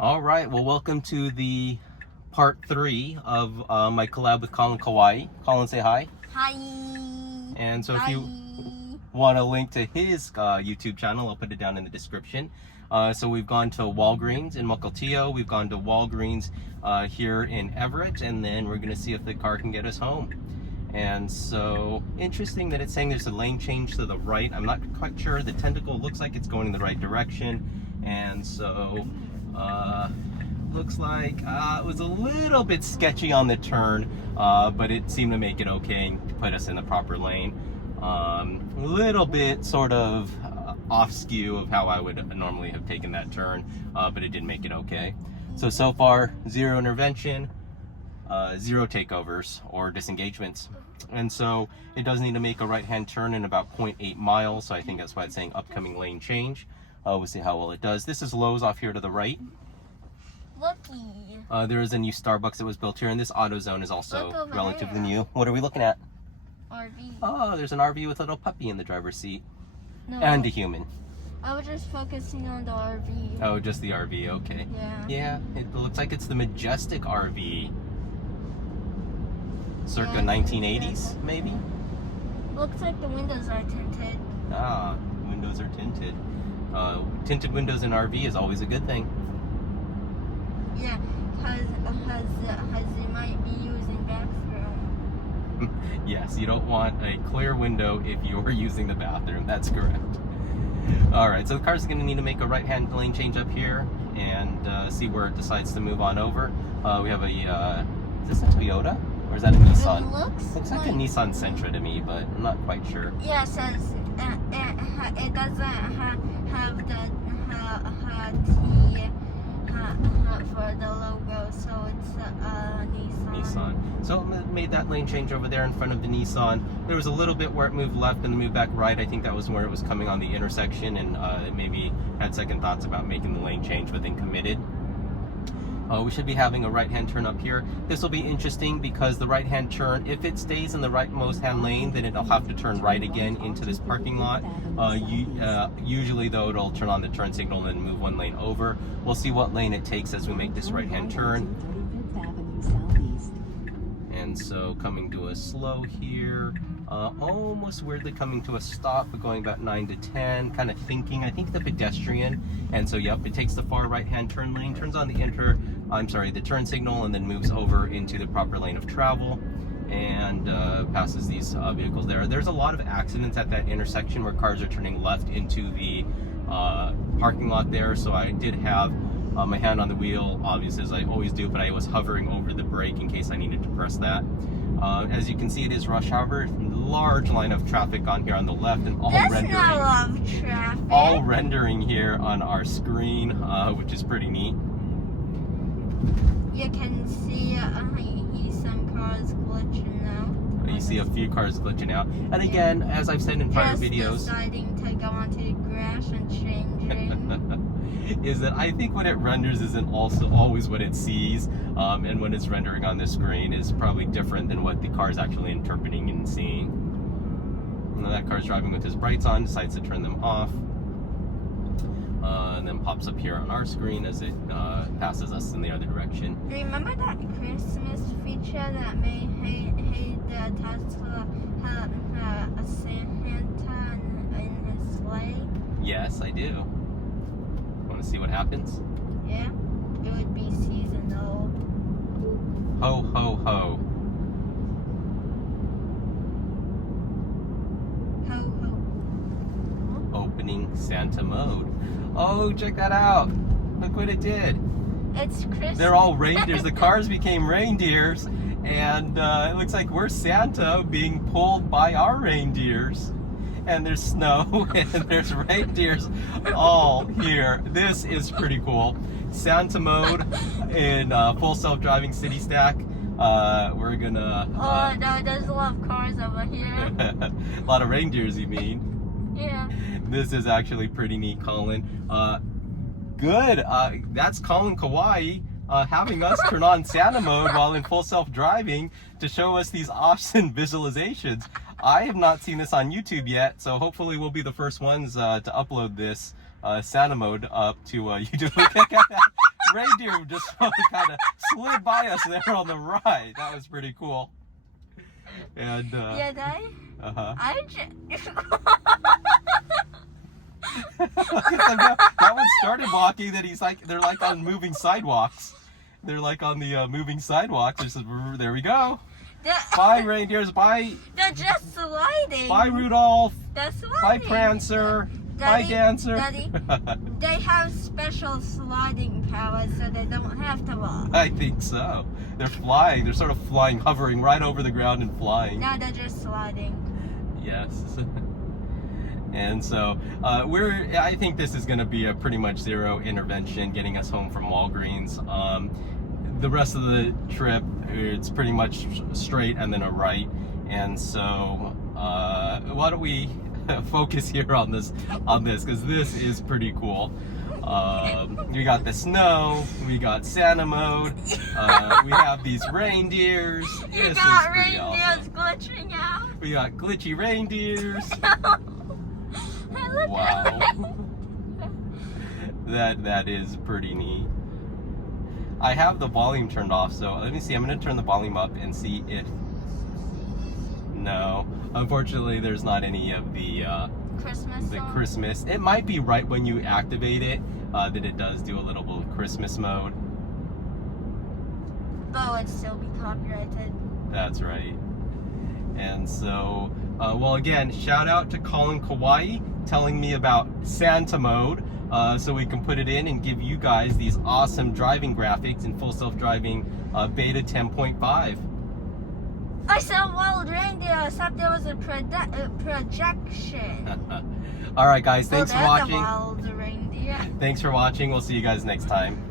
All right, well, welcome to the part 3 of my collab with Colin Kauai. Colin, say hi. Hi. And so if Hi. you want a link to his YouTube channel, I'll put it down in the description. So we've gone to Walgreens in Mukilteo, we've gone to Walgreens here in Everett, and then we're gonna see if the car can get us home. And so, interesting that it's saying there's a lane change to the right. I'm not quite sure. The tentacle looks like it's going in the right direction. And so, looks like it was a little bit sketchy on the turn, but it seemed to make it okay and put us in the proper lane. A little bit sort of off skew of how I would normally have taken that turn, but it did make it okay. So far, zero intervention, zero takeovers or disengagements. And so it does need to make a right-hand turn in about 0.8 miles. So I think that's why it's saying upcoming lane change. We'll see how well it does. This is Lowe's off here to the right. Looky. There is a new Starbucks that was built here, and this AutoZone is also relatively new. What are we looking at? RV. Oh, there's an RV with a little puppy in the driver's seat. No, And a human. I was just focusing on the RV. Oh, just the RV, okay. Yeah. Yeah, it looks like it's the Majestic RV. Circa Yeah, 1980s, maybe? Looks like the windows are tinted. Ah, windows are tinted. Tinted windows in RV is always a good thing. Yeah, because they might be using bathroom. Yes, you don't want a clear window if you're using the bathroom. That's correct. Alright, so the car's going to need to make a right-hand lane change up here and see where it decides to move on over. We have a, is this a Toyota? Or is that a Nissan? It Looks like a Nissan Sentra to me, but I'm not quite sure. Yeah, since it doesn't have the T for the logo, so it's Nissan. Nissan. So it made that lane change over there in front of the Nissan. There was a little bit where it moved left and moved back right. I think that was where it was coming on the intersection, and it maybe had second thoughts about making the lane change, but then committed. We should be having a right-hand turn up here. This will be interesting because the right-hand turn, if it stays in the rightmost hand lane, then it'll have to turn right again into this parking lot. Usually though, it'll turn on the turn signal and then move one lane over. We'll see what lane it takes as we make this right-hand turn. And so coming to a slow here, almost weirdly coming to a stop, but going about 9 to 10, kind of thinking, I think the pedestrian. And so, yep, it takes the far right-hand turn lane, turns on the turn signal, and then moves over into the proper lane of travel and passes these vehicles there. There's a lot of accidents at that intersection where cars are turning left into the parking lot there. So I did have my hand on the wheel, obviously, as I always do, but I was hovering over the brake in case I needed to press that. As you can see, it is rush hour. Large line of traffic on here on the left, and all That's rendering. not a lot of traffic. All rendering here on our screen, which is pretty neat. You can see some cars glitching now. You see a few cars glitching out. And again, as I've said in prior Just videos, deciding to go onto the grass and changing. is that I think what it renders isn't also always what it sees, and when it's rendering on the screen is probably different than what the car is actually interpreting and seeing. Now that car's driving with his brights on, decides to turn them off, and then pops up here on our screen as it passes us in the other direction. Remember that Christmas feature that made the Tesla a Santa in his sleigh? Yes, I do. Want to see what happens? Yeah, it would be seasonal. Ho, ho, ho. Ho ho. Opening Santa mode. Oh, check that out. Look what it did. It's Christmas. They're all reindeers. The cars became reindeers, and it looks like we're Santa being pulled by our reindeers. And there's snow, and there's reindeers all here. This is pretty cool. Santa mode in full self-driving city stack. We're gonna... oh no, there's a lot of cars over here. a lot of reindeers, you mean? Yeah. This is actually pretty neat, Colin. Good. That's Colin Kauai having us turn on Santa mode while in full self-driving to show us these awesome visualizations. I have not seen this on YouTube yet, so hopefully we'll be the first ones to upload this Santa mode up to YouTube. reindeer just kind of slid by us there on the ride. That was pretty cool. And Yeah, I just. That one started walking. Then he's like, they're like on moving sidewalks. They're like on the moving sidewalks. There we go. Bye reindeers. Bye. They're just sliding. Bye Rudolph. They're sliding. Bye Prancer. Daddy, Bye Dancer. Daddy, they have special sliding powers, so they don't have to walk. I think so. They're flying. They're sort of flying, hovering right over the ground and flying. Now they're just sliding. Yes. And so I think this is going to be a pretty much zero intervention getting us home from Walgreens. The rest of the trip, it's pretty much straight and then a right. And so why don't we focus here on this because this is pretty cool. We got the snow, we got Santa mode, we have these reindeers. You got reindeers glitching out. We got glitchy reindeers. Look Wow. That is pretty neat. I have the volume turned off, so let me see. I'm going to turn the volume up and see if... No. Unfortunately, there's not any of the Christmas. It might be right when you activate it that it does do a little bit of Christmas mode. But it'd still be copyrighted. That's right. And so, well, again, shout out to Colin Kauai telling me about Santa mode, so we can put it in and give you guys these awesome driving graphics in full self-driving beta 10.5. I saw wild reindeer, except there was a projection. All right, guys, thanks for there's watching. A wild reindeer. Thanks for watching. We'll see you guys next time.